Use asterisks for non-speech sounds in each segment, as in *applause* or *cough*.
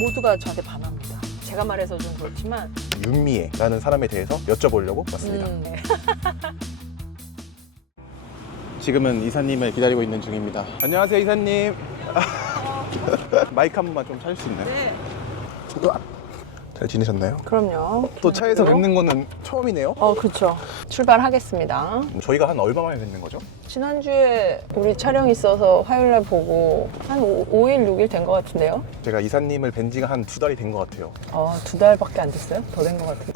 모두가 저한테 반합니다. 제가 말해서 좀 그렇지만 윤미애라는 사람에 대해서 여쭤보려고 왔습니다. 음, 네. *laughs* 지금은 이사님을 기다리고 있는 중입니다. 안녕하세요, 이사님. *laughs* 마이크 한 번만 좀 찾을 수 있나요? 네. 잘 지내셨나요? 그럼요. 또 차에서. 뵙는 거는 처음이네요. 어, 그렇죠. 출발하겠습니다. 저희가 한 얼마 만에 뵙는 거죠? 지난주에 우리 촬영 있어서 화요일 날 보고 한 5, 5일, 6일 된 것 같은데요? 제가 이사님을 뵌 지가 한 두 달이 된 것 같아요. 어, 두 달밖에 안 됐어요? 더 된 것 같아요.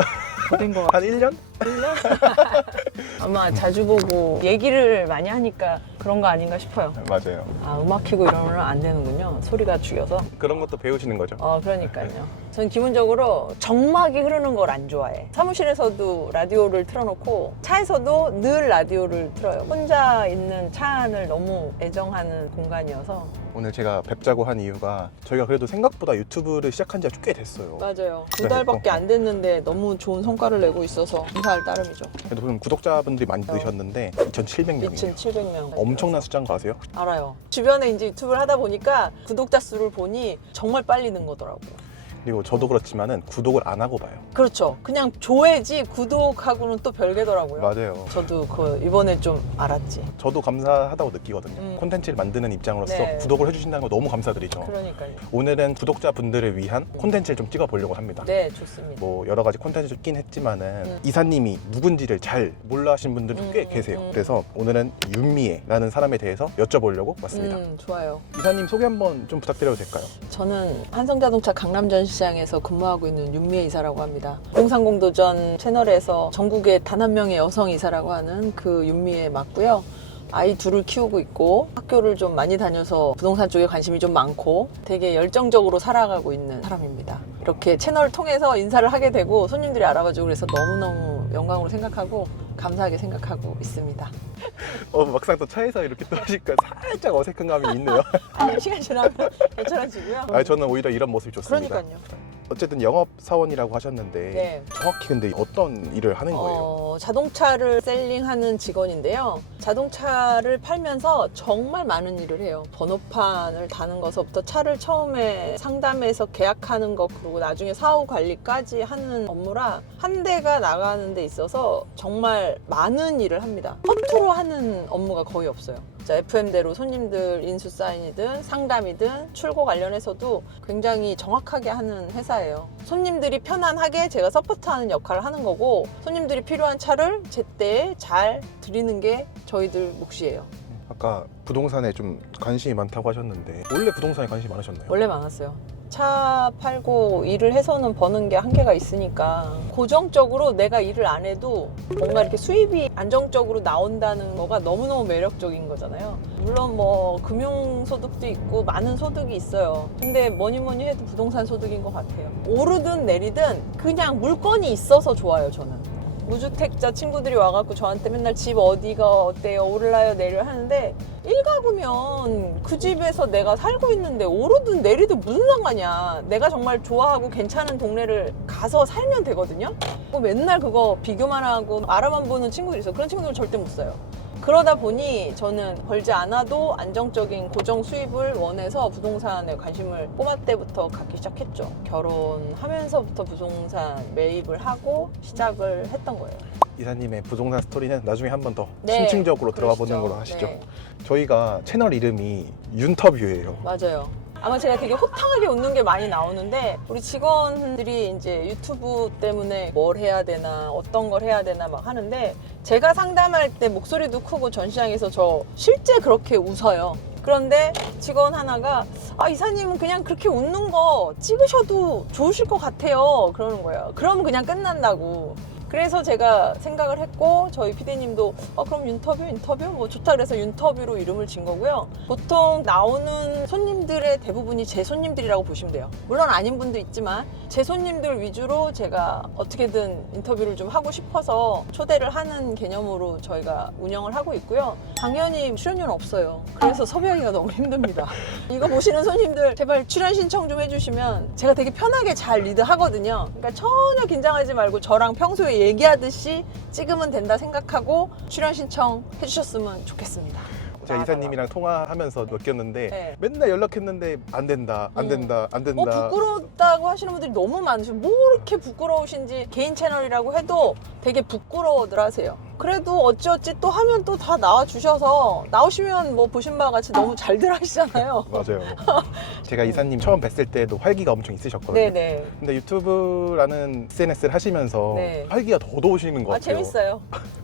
더된 것 *laughs* 같아요. 한 1년? *laughs* 아마 자주 보고 얘기를 많이 하니까 그런 거 아닌가 싶어요. 맞아요. 아, 음악 키고 이러면 안 되는군요. 소리가 죽여서. 그런 것도 배우시는 거죠? 어, 그러니까요. 전 기본적으로 정막이 흐르는 걸 안 좋아해. 사무실에서도 라디오를 틀어놓고 차에서도 늘 라디오를 틀어요. 혼자 있는 차 안을 너무 애정하는 공간이어서. 오늘 제가 뵙자고 한 이유가 저희가 그래도 생각보다 유튜브를 시작한 지가 꽤 됐어요. 맞아요. 두 네. 달밖에 안 됐는데 너무 좋은 성과를 내고 있어서 할 따름이죠. 그래도 그럼 구독자분들이 많이 늘으셨는데 2,700명이에요. 2,700명. 엄청난 숫자인 거 아세요? 알아요. 주변에 이제 유튜브를 하다 보니까 구독자 수를 보니 정말 빨리 는 거더라고요. 그리고 저도 그렇지만은 구독을 안 하고 봐요. 그렇죠. 그냥 조회지 구독하고는 또 별개더라고요. 맞아요. 저도 그 이번에 좀 알았지. 저도 감사하다고 느끼거든요. 음. 콘텐츠를 만드는 입장으로서 네. 구독을 해주신다는 거 너무 감사드리죠. 그러니까요. 오늘은 구독자분들을 위한 콘텐츠를 좀 찍어보려고 합니다. 네, 좋습니다. 뭐 여러 가지 콘텐츠를 찍긴 했지만은 음. 이사님이 누군지를 잘 몰라 하신 분들도 음, 꽤 음, 계세요. 음. 그래서 오늘은 윤미애라는 사람에 대해서 여쭤보려고 왔습니다. 음, 좋아요. 이사님 소개 한번 좀 부탁드려도 될까요? 저는 한성자동차 강남전 시장에서 근무하고 있는 윤미애 이사라고 합니다. 공상공도전 채널에서 전국에 단 한 명의 여성 이사라고 하는 그 윤미애 맞고요. 아이 둘을 키우고 있고 학교를 좀 많이 다녀서 부동산 쪽에 관심이 좀 많고 되게 열정적으로 살아가고 있는 사람입니다. 이렇게 채널을 통해서 인사를 하게 되고 손님들이 알아봐주고 그래서 너무너무 영광으로 생각하고 감사하게 생각하고 있습니다. 어, 막상 또 차에서 이렇게 또 하니까 살짝 어색한 감이 있네요. 아니 시간 지나면 괜찮아지고요. 아니, 저는 오히려 이런 모습이 좋습니다. 그러니까요. 어쨌든 영업 사원이라고 하셨는데 네. 정확히 근데 어떤 일을 하는 거예요? 어, 자동차를 셀링하는 직원인데요. 자동차를 팔면서 정말 많은 일을 해요. 번호판을 다는 것부터 차를 처음에 상담해서 계약하는 것 그리고 나중에 사후 관리까지 하는 업무라 한 대가 나가는 데 있어서 정말 많은 일을 합니다. 허투루 하는 업무가 거의 없어요. 자, FM대로 손님들 인수 사인이든 상담이든 출고 관련해서도 굉장히 정확하게 하는 회사예요. 손님들이 편안하게 제가 서포트하는 역할을 하는 거고 손님들이 필요한 차를 제때 잘 드리는 게 저희들 몫이에요. 아까 부동산에 좀 관심이 많다고 하셨는데 원래 부동산에 관심이 많으셨나요? 원래 많았어요. 차 팔고 일을 해서는 버는 게 한계가 있으니까 고정적으로 내가 일을 안 해도 뭔가 이렇게 수입이 안정적으로 나온다는 거가 너무너무 매력적인 거잖아요. 물론 뭐 금융 소득도 있고 많은 소득이 있어요. 근데 뭐니 뭐니 해도 부동산 소득인 것 같아요. 오르든 내리든 그냥 물건이 있어서 좋아요, 저는. 무주택자 친구들이 와갖고 저한테 맨날 집 어디가 어때요? 오를라요? 내려 하는데 일가구면 그 집에서 내가 살고 있는데 오르든 내리든 무슨 상관이야. 내가 정말 좋아하고 괜찮은 동네를 가서 살면 되거든요. 뭐 맨날 그거 비교만 하고 알아만 보는 친구들이 있어. 그런 친구들은 절대 못 사요. 그러다 보니 저는 벌지 않아도 안정적인 고정 수입을 원해서 부동산에 관심을 꼬마 때부터 갖기 시작했죠. 결혼하면서부터 부동산 매입을 하고 시작을 했던 거예요. 이사님의 부동산 스토리는 나중에 한 번 더 네, 심층적으로 들어가 보는. 걸로 하시죠. 네. 저희가 채널 이름이 윤터뷰예요. 맞아요. 아마 제가 되게 호탕하게 웃는 게 많이 나오는데 우리 직원들이 이제 유튜브 때문에 뭘 해야 되나 어떤 걸 해야 되나 막 하는데 제가 상담할 때 목소리도 크고 전시장에서 저 실제 그렇게 웃어요. 그런데 직원 하나가 아 이사님은 그냥 그렇게 웃는 거 찍으셔도 좋으실 것 같아요 그러는 거예요. 그러면 그냥 끝난다고. 그래서 제가 생각을 했고 저희 피디님도 어 그럼 윤터뷰 윤터뷰 뭐 좋다 그래서 윤터뷰로 이름을 진 거고요. 보통 나오는 손님들의 대부분이 제 손님들이라고 보시면 돼요. 물론 아닌 분도 있지만 제 손님들 위주로 제가 어떻게든 인터뷰를 좀 하고 싶어서 초대를 하는 개념으로 저희가 운영을 하고 있고요. 당연히 출연료는 없어요. 그래서 섭외하기가 너무 힘듭니다. *laughs* 이거 보시는 손님들 제발 출연 신청 좀 해주시면 제가 되게 편하게 잘 리드하거든요. 그러니까 전혀 긴장하지 말고 저랑 평소에 얘기하듯이 찍으면 된다 생각하고 출연 신청 해주셨으면 좋겠습니다. 제가 나와달라고. 이사님이랑 통화하면서 느꼈는데 네. 맨날 연락했는데 안 된다, 안 음. 된다, 안 된다. 뭐 부끄럽다고 하시는 분들이 너무 많으시고 뭐 이렇게 부끄러우신지 개인 채널이라고 해도 되게 부끄러워들 하세요. 그래도 어찌어찌 또 하면 또 다 나와 주셔서 나오시면 뭐 보신 바와 같이 너무 잘들 하시잖아요. *laughs* 맞아요. *laughs* 제가 이사님 처음 뵀을 때도 활기가 엄청 있으셨거든요. 네네. 근데 유튜브라는 SNS를 하시면서 네. 활기가 더 더우시는 것 아 같아요. 재밌어요.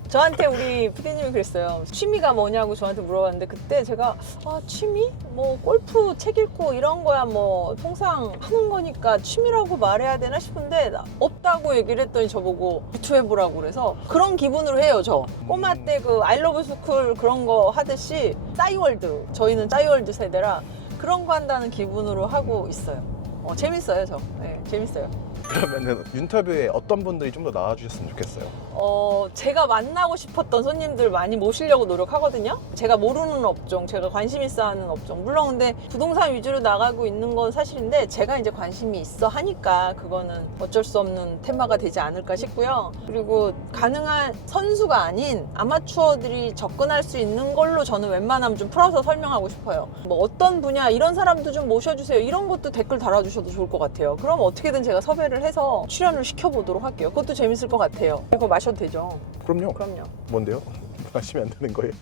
저한테 우리 PD님이 그랬어요. 취미가 뭐냐고 저한테 물어봤는데 그때 제가 아 취미? 뭐 골프 책 읽고 이런 거야 뭐 통상 하는 거니까 취미라고 말해야 되나 싶은데 나- 없다고 얘기를 했더니 저보고 유튜브 해보라고 그래서 그런 기분으로 해요 저. 꼬마 때 그 아이러브 스쿨 그런 거 하듯이 싸이월드 저희는 싸이월드 세대라 그런 거 한다는 기분으로 하고 있어요. 어, 재밌어요 저. 네, 재밌어요. 그러면은 인터뷰에 어떤 분들이 좀 더 나와주셨으면 좋겠어요. 어, 제가 만나고 싶었던 손님들 많이 모시려고 노력하거든요. 제가 모르는 업종, 제가 관심 있어 하는 업종. 물론 근데 부동산 위주로 나가고 있는 건 사실인데 제가 이제 관심이 있어 하니까 그거는 어쩔 수 없는 테마가 되지 않을까 싶고요. 그리고 가능한 선수가 아닌 아마추어들이 접근할 수 있는 걸로 저는 웬만하면 좀 풀어서 설명하고 싶어요. 뭐 어떤 분야 이런 사람도 좀 모셔주세요. 이런 것도 댓글 달아주 셔도 좋을 것 같아요. 그럼 어떻게든 제가 섭외를 해서 출연을 시켜보도록 할게요. 그것도 재밌을 것 같아요. 이거 마셔도 되죠? 그럼요. 그럼요. 뭔데요? *laughs* 마시면 안 되는 거예요?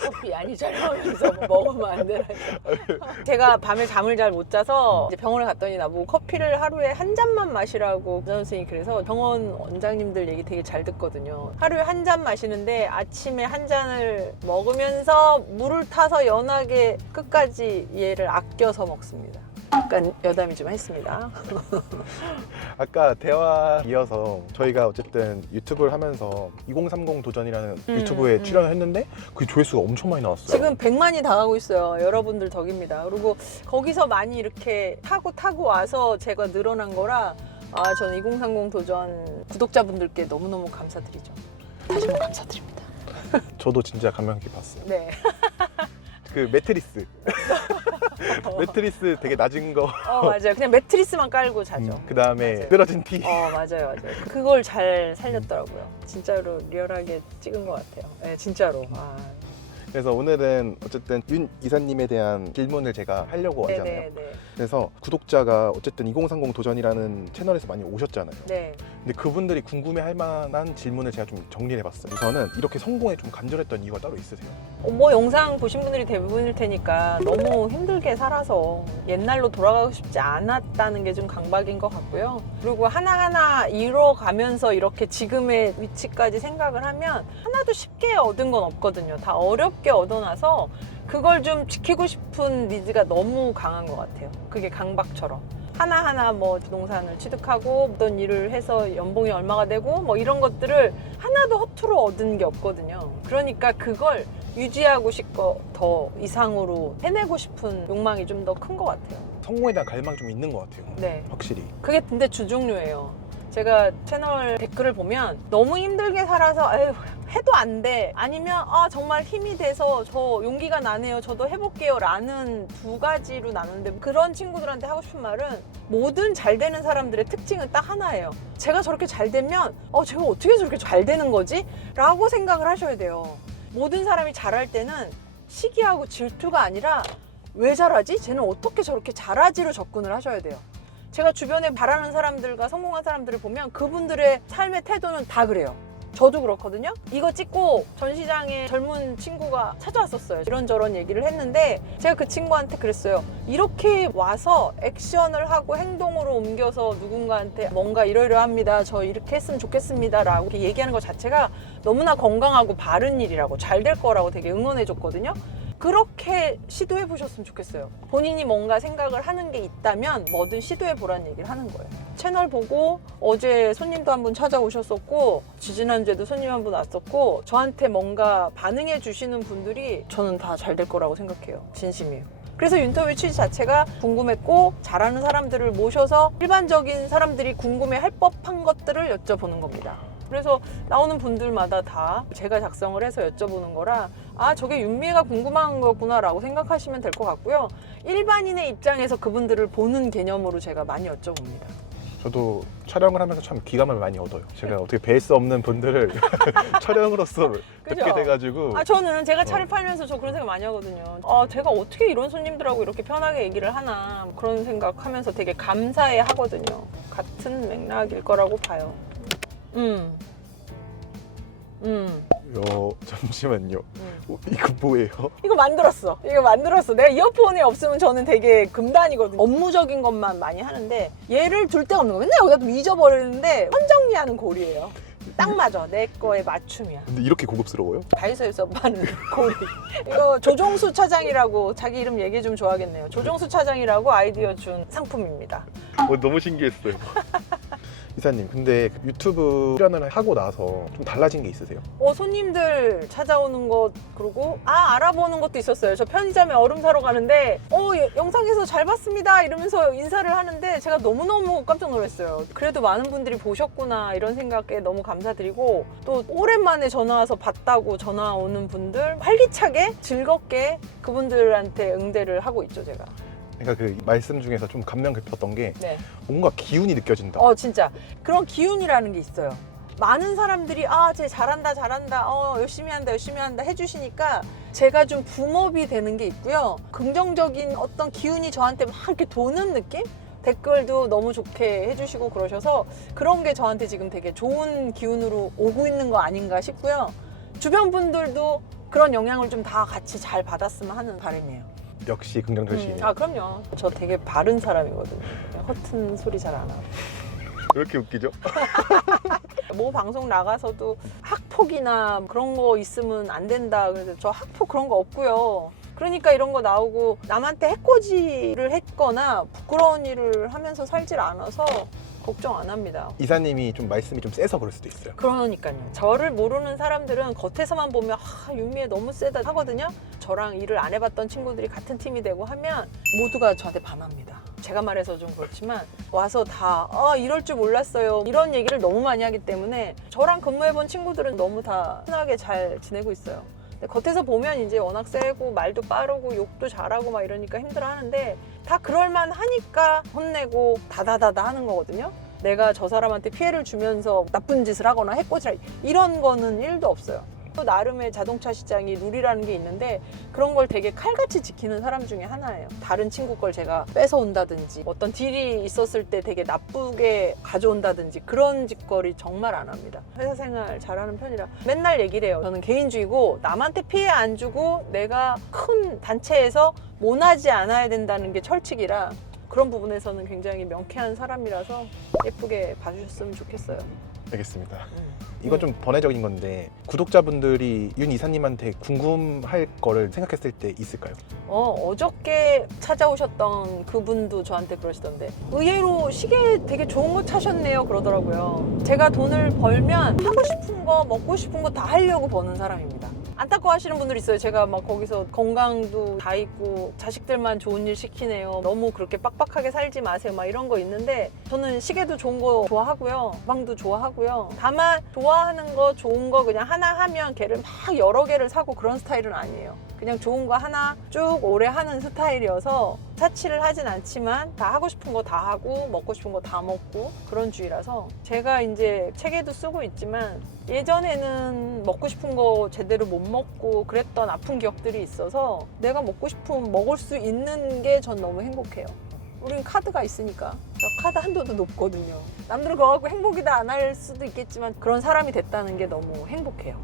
커피 아니 촬영하면서 뭐 먹으면 안 되나요? *laughs* 제가 밤에 잠을 잘 못 자서 이제 병원에 갔더니 나보고 커피를 하루에 한 잔만 마시라고 의사 선생님이 그래서 병원 원장님들 얘기 되게 잘 듣거든요. 하루에 한 잔 마시는데 아침에 한 잔을 먹으면서 물을 타서 연하게 끝까지 얘를 아껴서 먹습니다. 약간 여담이 좀 했습니다. *laughs* 아까 대화 이어서 저희가 어쨌든 유튜브를 하면서 2030 도전이라는 음, 유튜브에 음. 출연을 했는데 그 조회수가 엄청 많이 나왔어요. 지금 100만이 다 가고 있어요. 여러분들 덕입니다. 그리고 거기서 많이 이렇게 타고 타고 와서 제가 늘어난 거라 아, 저는 2030 도전 구독자분들께 너무너무 감사드리죠. 다시 한번 감사드립니다. 저도 진짜 감명 깊게 봤어요. 네. *laughs* 그 매트리스. *laughs* 매트리스 되게 낮은 거. 어, 맞아요. 그냥 매트리스만 깔고 자죠. 그 다음에 맞아요. 떨어진 티. 어, 맞아요, 맞아요. 그걸 잘 살렸더라고요. 진짜로 리얼하게 찍은 것 같아요. 네, 진짜로. 아, 그래서 오늘은 어쨌든 윤 이사님에 대한 질문을 제가 하려고 하잖아요. 네네네. 그래서 구독자가 어쨌든 2030 도전이라는 채널에서 많이 오셨잖아요. 네. 근데 그분들이 궁금해할 만한 질문을 제가 좀 정리를 해봤어요. 우선은 이렇게 성공에 좀 간절했던 이유가 따로 있으세요? 어, 뭐 영상 보신 분들이 대부분일 테니까 너무 힘들게 살아서 옛날로 돌아가고 싶지 않았다는 게 좀 강박인 것 같고요. 그리고 하나하나 이뤄가면서 이렇게 지금의 위치까지 생각을 하면 하나도 쉽게 얻은 건 없거든요. 다 어렵게 얻어놔서 그걸 좀 지키고 싶은 니즈가 너무 강한 것 같아요. 그게 강박처럼. 하나하나 뭐 부동산을 취득하고 어떤 일을 해서 연봉이 얼마가 되고 뭐 이런 것들을 하나도 허투루 얻은 게 없거든요. 그러니까 그걸 유지하고 싶고 더 이상으로 해내고 싶은 욕망이 좀 더 큰 것 같아요. 성공에 대한 갈망이 좀 있는 것 같아요. 네. 확실히. 그게 근데 주종류예요. 제가 채널 댓글을 보면 너무 힘들게 살아서 에휴, 해도 안 돼. 아니면 아 정말 힘이 돼서 저 용기가 나네요. 저도 해볼게요. 라는 두 가지로 나누는데 그런 친구들한테 하고 싶은 말은 모든 잘 되는 사람들의 특징은 딱 하나예요. 제가 저렇게 잘 되면 어 제가 어떻게 저렇게 잘 되는 거지? 라고 생각을 하셔야 돼요. 모든 사람이 잘할 때는 시기하고 질투가 아니라 왜 잘하지? 쟤는 어떻게 저렇게 잘하지로 접근을 하셔야 돼요. 제가 주변에 바라는 사람들과 성공한 사람들을 보면 그분들의 삶의 태도는 다 그래요. 저도 그렇거든요. 이거 찍고 전시장에 젊은 친구가 찾아왔었어요. 이런저런 얘기를 했는데 제가 그 친구한테 그랬어요. 이렇게 와서 액션을 하고 행동으로 옮겨서 누군가한테 뭔가 이러이러합니다. 저 이렇게 했으면 좋겠습니다. 라고 얘기하는 것 자체가 너무나 건강하고 바른 일이라고 잘 될 거라고 되게 응원해 줬거든요. 그렇게 시도해 보셨으면 좋겠어요. 본인이 뭔가 생각을 하는 게 있다면 뭐든 시도해 보라는 얘기를 하는 거예요. 채널 보고 어제 손님도 한 분 찾아오셨었고 지지난주에도 손님 한 분 왔었고 저한테 뭔가 반응해 주시는 분들이 저는 다 잘 될 거라고 생각해요. 진심이에요. 그래서 인터뷰 취지 자체가 궁금했고 잘하는 사람들을 모셔서 일반적인 사람들이 궁금해 할 법한 것들을 여쭤보는 겁니다. 그래서 나오는 분들마다 다 제가 작성을 해서 여쭤보는 거라 아 저게 윤미애가 궁금한 거구나라고 생각하시면 될 것 같고요. 일반인의 입장에서 그분들을 보는 개념으로 제가 많이 여쭤봅니다. 저도 촬영을 하면서 참 기감을 많이 얻어요. 제가 어떻게 뵐수 없는 분들을 *laughs* 촬영으로서 뵙게 그죠? 돼가지고 아 저는 제가 차를 어. 팔면서 저 그런 생각 많이 하거든요. 아 제가 어떻게 이런 손님들하고 이렇게 편하게 얘기를 하나 그런 생각하면서 되게 감사해 하거든요. 같은 맥락일 거라고 봐요. 음. 음. 요 잠시만요. 음. 어, 이거 뭐예요? 이거 만들었어. 이거 만들었어. 내가 이어폰이 없으면 저는 되게 금단이거든요. 업무적인 것만 많이 하는데 얘를 둘 데가 없는 거. 맨날 여기다 좀 잊어버리는데 선정리하는 고리예요. 딱 맞아. 내 거에 맞춤이야. 근데 이렇게 고급스러워요? 다이소에서 파는 고리. 이거 조종수 차장이라고 자기 이름 얘기 좀 좋아하겠네요. 조종수 차장이라고 아이디어 준 상품입니다. 어, 너무 신기했어요. *laughs* 이사님, 근데 유튜브 출연을 하고 나서 좀 달라진 게 있으세요? 어, 손님들 찾아오는 것 그리고 아 알아보는 것도 있었어요. 저 편의점에 얼음 사러 가는데 어 예, 영상에서 잘 봤습니다 이러면서 인사를 하는데 제가 너무 너무 깜짝 놀랐어요. 그래도 많은 분들이 보셨구나 이런 생각에 너무 감사드리고 또 오랜만에 전화 와서 봤다고 전화 오는 분들 활기차게 즐겁게 그분들한테 응대를 하고 있죠 제가. 그러니까 그 말씀 중에서 좀 감명 깊었던 게 네. 뭔가 기운이 느껴진다. 어 진짜 그런 기운이라는 게 있어요. 많은 사람들이 아, 쟤 잘한다, 잘한다, 어, 열심히 한다, 열심히 한다 해주시니까 제가 좀 붐업이 되는 게 있고요. 긍정적인 어떤 기운이 저한테 막 이렇게 도는 느낌? 댓글도 너무 좋게 해주시고 그러셔서 그런 게 저한테 지금 되게 좋은 기운으로 오고 있는 거 아닌가 싶고요. 주변 분들도 그런 영향을 좀 다 같이 잘 받았으면 하는 바람이에요. 역시 긍정적이시네요. 음, 아, 그럼요. 저 되게 바른 사람이거든요. 허튼 소리 잘 안 하고. 왜 이렇게 웃기죠? *laughs* 뭐 방송 나가서도 학폭이나 그런 거 있으면 안 된다. 그래서 저 학폭 그런 거 없고요. 그러니까 이런 거 나오고 남한테 해코지를 했거나 부끄러운 일을 하면서 살질 않아서 걱정 안 합니다. 이사님이 좀 말씀이 좀 세서 그럴 수도 있어요. 그러니까요. 저를 모르는 사람들은 겉에서만 보면 아, 윤미애 너무 세다 하거든요. 저랑 일을 안 해봤던 친구들이 같은 팀이 되고 하면 모두가 저한테 반합니다. 제가 말해서 좀 그렇지만 와서 다 아, 이럴 줄 몰랐어요. 이런 얘기를 너무 많이 하기 때문에 저랑 근무해본 친구들은 너무 다 편하게 잘 지내고 있어요. 근데 겉에서 보면 이제 워낙 세고 말도 빠르고 욕도 잘하고 막 이러니까 힘들어 하는데 다 그럴만 하니까 혼내고 다다다다 하는 거거든요. 내가 저 사람한테 피해를 주면서 나쁜 짓을 하거나 해코지를 이런 거는 일도 없어요. 또 나름의 자동차 시장이 룰이라는 게 있는데 그런 걸 되게 칼같이 지키는 사람 중에 하나예요. 다른 친구 걸 제가 뺏어온다든지 어떤 딜이 있었을 때 되게 나쁘게 가져온다든지 그런 짓거리 정말 안 합니다. 회사 생활 잘하는 편이라 맨날 얘기를 해요. 저는 개인주의고 남한테 피해 안 주고 내가 큰 단체에서 모나지 않아야 된다는 게 철칙이라 그런 부분에서는 굉장히 명쾌한 사람이라서 예쁘게 봐주셨으면 좋겠어요. 알겠습니다. 음. 이건 좀 번외적인 건데 구독자분들이 윤 이사님한테 궁금할 거를 생각했을 때 있을까요? 어, 어저께 찾아오셨던 그분도 저한테 그러시던데 의외로 시계 되게 좋은 거 차셨네요 그러더라고요 제가 돈을 벌면 하고 싶은 거 먹고 싶은 거 다 하려고 버는 사람입니다 안타까워 하시는 분들 있어요. 제가 막 거기서 건강도 다 있고 자식들만 좋은 일 시키네요. 너무 그렇게 빡빡하게 살지 마세요. 막 이런 거 있는데 저는 시계도 좋은 거 좋아하고요. 방도 좋아하고요. 다만 좋아하는 거 좋은 거 그냥 하나 하면 걔를 막 여러 개를 사고 그런 스타일은 아니에요. 그냥 좋은 거 하나 쭉 오래 하는 스타일이어서 사치를 하진 않지만 다 하고 싶은 거 다 하고 먹고 싶은 거 다 먹고 그런 주의라서 제가 이제 책에도 쓰고 있지만 예전에는 먹고 싶은 거 제대로 못 먹고 그랬던 아픈 기억들이 있어서 내가 먹고 싶으면 먹을 수 있는 게 전 너무 행복해요. 우린 카드가 있으니까 저 카드 한도도 높거든요. 남들은 그거 갖고 행복이다 안 할 수도 있겠지만 그런 사람이 됐다는 게 너무 행복해요.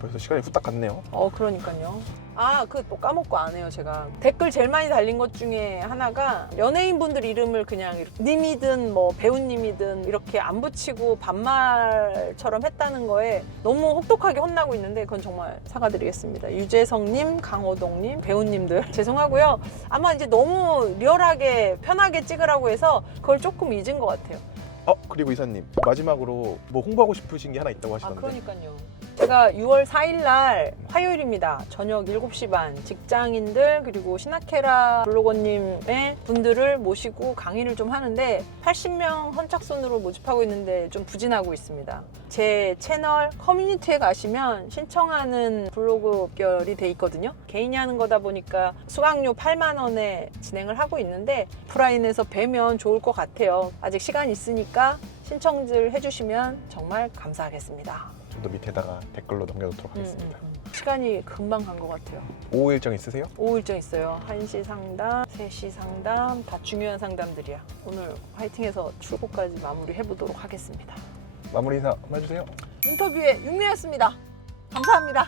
벌써 시간이 후딱 갔네요. 어, 그러니까요. 아, 그 또 까먹고 안 해요, 제가. 댓글 제일 많이 달린 것 중에 하나가 연예인분들 이름을 그냥 이렇게 님이든 뭐 배우님이든 이렇게 안 붙이고 반말처럼 했다는 거에 너무 혹독하게 혼나고 있는데 그건 정말 사과드리겠습니다. 유재성님, 강호동님, 배우님들 *laughs* 죄송하고요. 아마 이제 너무 리얼하게 편하게 찍으라고 해서 그걸 조금 잊은 것 같아요. 어 그리고 이사님 마지막으로 뭐 홍보하고 싶으신 게 하나 있다고 아, 하시던데 그러니까요. 제가 제가 6월 4일 날 화요일입니다. 저녁 7시 반 직장인들 그리고 시나케라 블로거님의 분들을 모시고 강의를 좀 하는데 80명 선착순으로 모집하고 있는데 좀 부진하고 있습니다. 제 채널 커뮤니티에 가시면 신청하는 블로그 결이 돼 있거든요. 개인이 하는 거다 보니까 수강료 8만 원에 진행을 하고 있는데 오프라인에서 뵈면 좋을 것 같아요. 아직 시간 있으니까 신청들 해주시면 정말 감사하겠습니다. 저도 밑에다가 댓글로 남겨놓도록 음, 하겠습니다. 음, 음. 시간이 금방 간 것 같아요. 오후 일정 있으세요? 오후 일정 있어요. 1시 상담, 3시 상담, 다 중요한 상담들이야. 오늘 화이팅해서 출고까지 마무리 해보도록 하겠습니다. 마무리 인사 한번 해주세요. 인터뷰에 윤미였습니다. 감사합니다.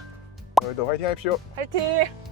오늘도 화이팅 하십시오. 화이팅!